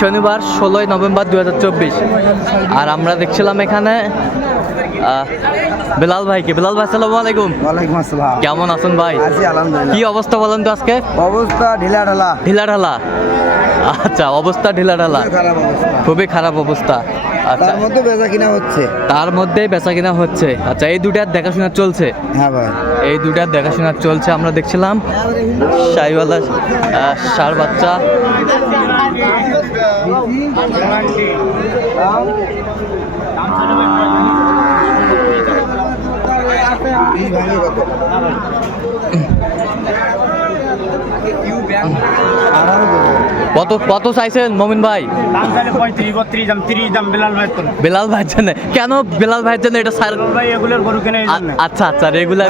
শনিবার ষোলোই নভেম্বর দু হাজার চব্বিশ। আর আমরা দেখছিলাম এখানে আহ, বেলাল ভাইকে। বেলাল ভাই আসসালামু আলাইকুম। ওয়ালাইকুম আসসালাম। কেমন আছেন ভাই? আছি আলহামদুলিল্লাহ। কি অবস্থা বলেন তো আজকে? অবস্থা ঢিলা ঢালা ঢিলা ঢালা আচ্ছা অবস্থা ঢিলা ঢালা খুবই খারাপ অবস্থা। তার মধ্যে বেচা কিনা হচ্ছে। তার মধ্যে বেচা কিনা হচ্ছে। আচ্ছা এই দুটার দেখাশোনা চলছে? হ্যাঁ ভাই। এই দুটার দেখাশোনা চলছে আমরা দেখছিলাম। আহ, ষাঁড় বাচ্চা। কত কত চাইছেন মমিন ভাই? দাম চাইলে পঁয়ত্রিশ বত্রিশ দাম তিরিশ দাম বেলাল ভাই বেলাল ভাইয়ের জন্য? কেন বেলাল ভাইয়ের জন্য এটা সার ভাই রেগুলার গরু কিনে আচ্ছা আচ্ছা রেগুলার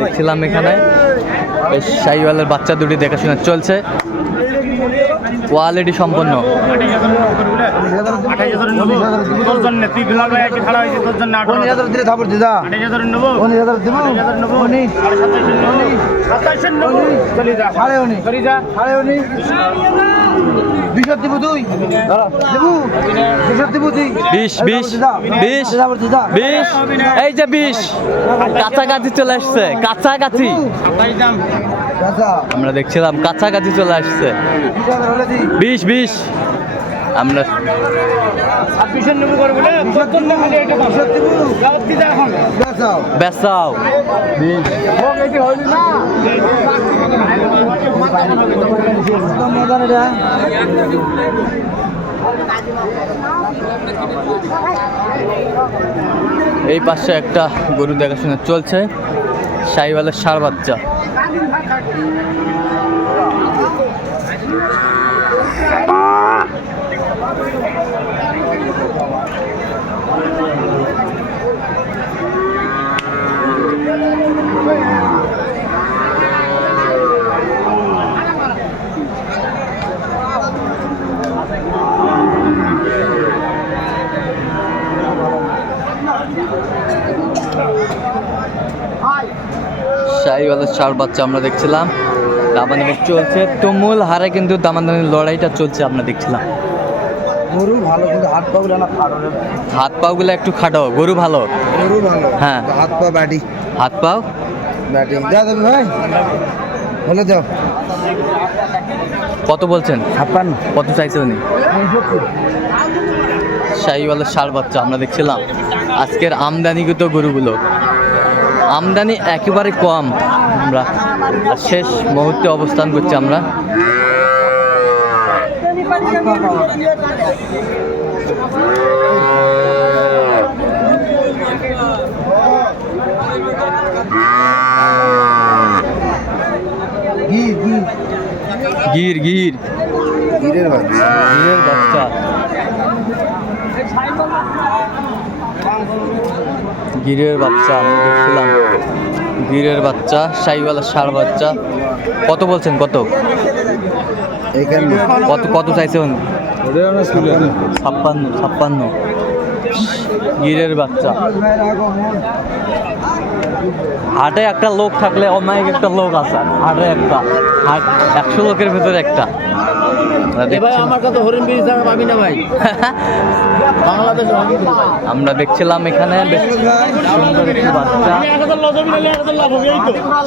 দেখছিলাম এখানে। বেশ শাহিওয়ালের বাচ্চা দুটি দেখাশোনা চলছে। কোয়ালিটি সম্পন্ন। এই যে বিশ। কাছাকাছি চলে আসছে কাছাকাছি। আমরা দেখছিলাম কাছাকাছি চলে আসছে। বিশ বিশ। আমরা বেসাও এই পাশে একটা গরু দেখাশোনা চলছে শাহিওয়ালের সার বাচ্চা। Hi. শাহিওয়ালের সার বাচ্চা আমরা দেখছিলাম। দামাদামি চলছে। তুমুল হারে কিন্তু দামাদামি লড়াইটা চলছে আমরা দেখছিলাম। গরু ভালো কিন্তু হাত পা গুলো না রে। হাত পাগুলো একটু খাটো। গরু ভালো? গরু ভালো। হ্যাঁ। হাত পা ব্যাটি। হাত পাও? ব্যাটি। যাবে ভাই। বলে দাও। কত বলছেন? ছাপ্পান্ন। কত চাইছে উনি শাহিওয়ালের সার বাচ্চা আমরা দেখছিলাম। আজকের আমদানিকৃত গরুগুলো। আমদানি একেবারে কম। আমরা আর শেষ মুহূর্তে অবস্থান করছি আমরা। গির গির। গিরের বাচ্চা। গিরের বাচ্চা আমি দেখছিলাম গিরের বাচ্চা সাইওয়ালা সার বাচ্চা। কত বলছেন কত? কত কত চাইছেন ছাপ্পান্ন ছাপ্পান্ন। গিরের বাচ্চা। হাটে একটা লোক থাকলে অনেক একটা লোক আছে। হাটে একটা। হাট একশো লোকের ভেতরে একটা। আমরা দেখছিলাম- এখানে বেশ সুন্দর একটি বাচ্চা।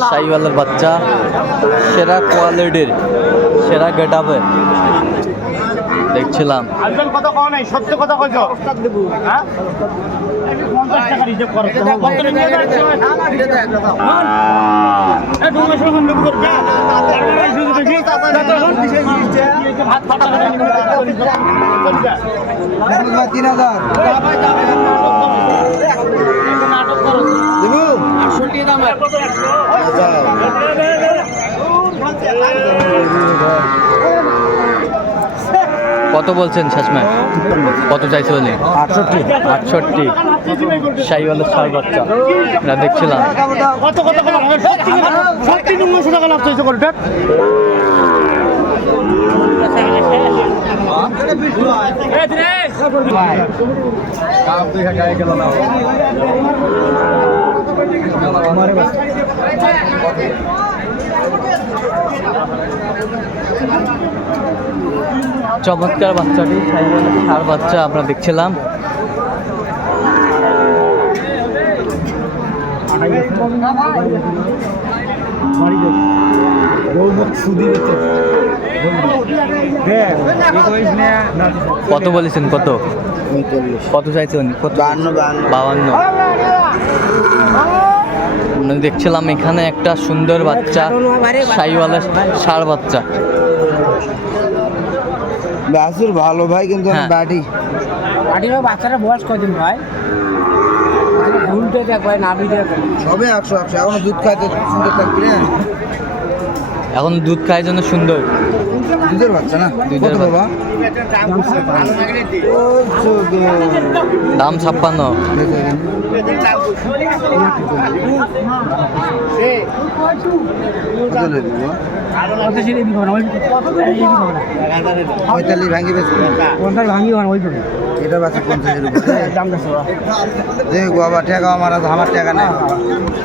সাইওয়ালের বাচ্চা। সেরা কোয়ালিটির সেরা গেট আপে দেখছিলাম। কথা কও নাই সত্য কথা কইছো? হ্যাঁ? পঞ্চাশ টাকা রিজার্ভ করো। কত নিয়ে যাচ্ছে এ ডুঙ্গা শুরু বন্ধ কর যা তারপরে শুধু দেখি। ভাত ফাটা করে নিবে যা তিন হাজার নাটক করো দেবু। আটষট্টি দাম। কত বলছেন শেষমেশ কত চাইছে উনি? আটষট্টি। আটষট্টি। সাইওয়ালের ছয় বাচ্চা। আমরা দেখছিলাম। কত কত টাকা লাভ চাইছো করে চমৎকার বাচ্চাটি সার বাচ্চা আমরা দেখছিলাম। কত বলেছেন কত? কত চাইছেন? কত? বান্ন বান্ন বাউান্ন আমরা দেখছিলাম এখানে একটা সুন্দর বাচ্চা সাইওয়ালা ষাড় বাচ্চা। বাসুর ভালো ভাই কিন্তু হ্যাঁ। বাড়ি পাটিরও বাচ্চাটা বয়স কদিন ভাই? ঘুরতে দেখ ভাই নাবি দেখ। সবে একশো একশো। এখন দুধ খাইতে সুন্দর থাকবি না? এখন দুধ খায় জন্য সুন্দর। দুধের বাচ্চা না? দুধের কত বাবা? দাম ছাপ্পান্ন। পঁয়তাল্লিশ ভাঙি বেশি। পঞ্চাশ ভাঙি ওই এটা বাচ্চা পঞ্চাশের উপরে। দাম বাবা টাকা আমার আছে, আমার টাকা নেই।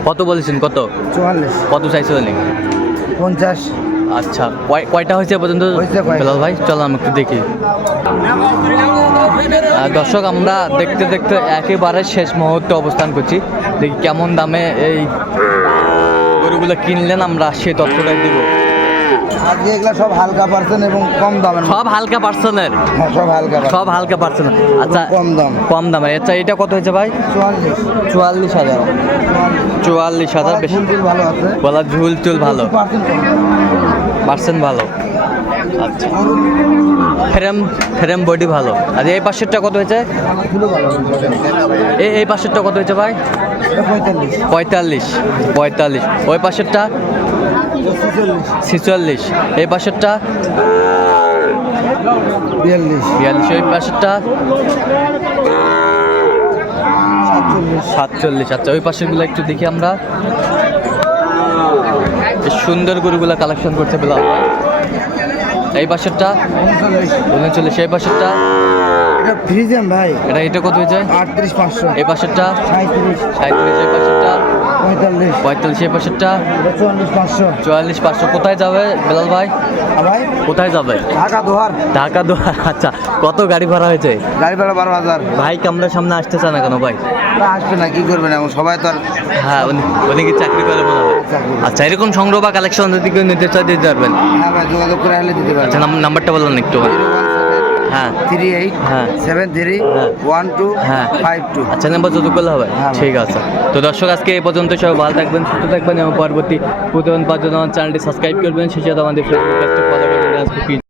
কত বলেছেন? কত? চুয়াল্লিশ। কত চাইছে পঞ্চাশ। আচ্ছা কয়- কয়টা হয়েছে পর্যন্ত? বেলাল ভাই চলো আমি একটু দেখি। দর্শক আমরা দেখতে দেখতে একেবারে শেষ মুহূর্তে অবস্থান করছি। দেখি কেমন দামে এই গরুগুলো কিনলেন আমরা সে তথ্যটাই দিব। আজকে এগুলা সব হালকা পার্সেন্ট এবং কম দামের সব হালকা পার্সনের হ্যাঁ, সব হালকা সব হালকা পার্সনের আচ্ছা কম দাম। কম দামের আচ্ছা এটা কত হয়েছে ভাই? চুয়াল্লিশ। চুয়াল্লিশ হাজার। চুয়াল্লিশ হাজার বেশি। ভালো আছে। বলা ঝুল টুল ভালো। পার্সেন্ট ভালো। আচ্ছা। ফ্রেম ফ্রেম বডি ভালো। আর এই পাশেরটা কত হয়েছে? এই এই পাশেরটা কত হয়েছে ভাই? পঁয়তাল্লিশ। পঁয়তাল্লিশ। পঁয়তাল্লিশ। ওই পাশেরটা? ছেচল্লিশ। এই পাশেরটা? বিয়াল্লিশ। বিয়াল্লিশ। ওই পাশেরটা? সাতচল্লিশ। আচ্ছা ওই পাশেরগুলো একটু দেখি আমরা। সুন্দর গরুগুলো কালেকশন করতে ভাই। এই পাশেরটা? উনচল্লিশ। এই পাশেরটা? এটা ভাই। এটা এটা কত হয়েছে? আটত্রিশ পাঁচশো। এই পাশেরটা? সাঁত্রিশ সাঁত্রিশ এই পাশেরটা? পঁয়তাল্লিশ। পঁয়তাল্লিশ এই চুয়াল্লিশ পাঁচশো। চুয়াল্লিশ পাঁচশো। কোথায় যাবে বেলাল ভাই? ভাই কোথায় যাবে? ঢাকা দোহার। ঢাকা দু আচ্ছা কত গাড়ি ভাড়া হয়েছে? গাড়ি ভাড়া বারো হাজার। ভাই কামরার সামনে আসতেছে না কেন ভাই? আসবে না কি করবে না? সবাই তো আর হ্যাঁ উনি কি চাকরি করে মনে হয়? আচ্ছা এরকম সংগ্রহ বা কালেকশন যদি কেউ নিতে চায় দিতে পারবেন। হ্যাঁ ভাই যোগাযোগ করে আসলে দিতে পারবে আচ্ছা নাম্বারটা বললেন একটু হ্যাঁ থ্রি এইট হ্যাঁ। সেভেন থ্রি হ্যাঁ। ওয়ান টু হ্যাঁ। ফাইভ টু আচ্ছা নাম্বার যত করলে হবে হ্যাঁ, ঠিক আছে তো দর্শক আজকে এই পর্যন্ত সবাই ভালো থাকবেন সুস্থ থাকবেন এবং পরবর্তী প্রতিদিন আমার চ্যানেলটি সাবস্ক্রাইব করবেন সাথে আমাদের ফেসবুক পেজটি ফলো করবেন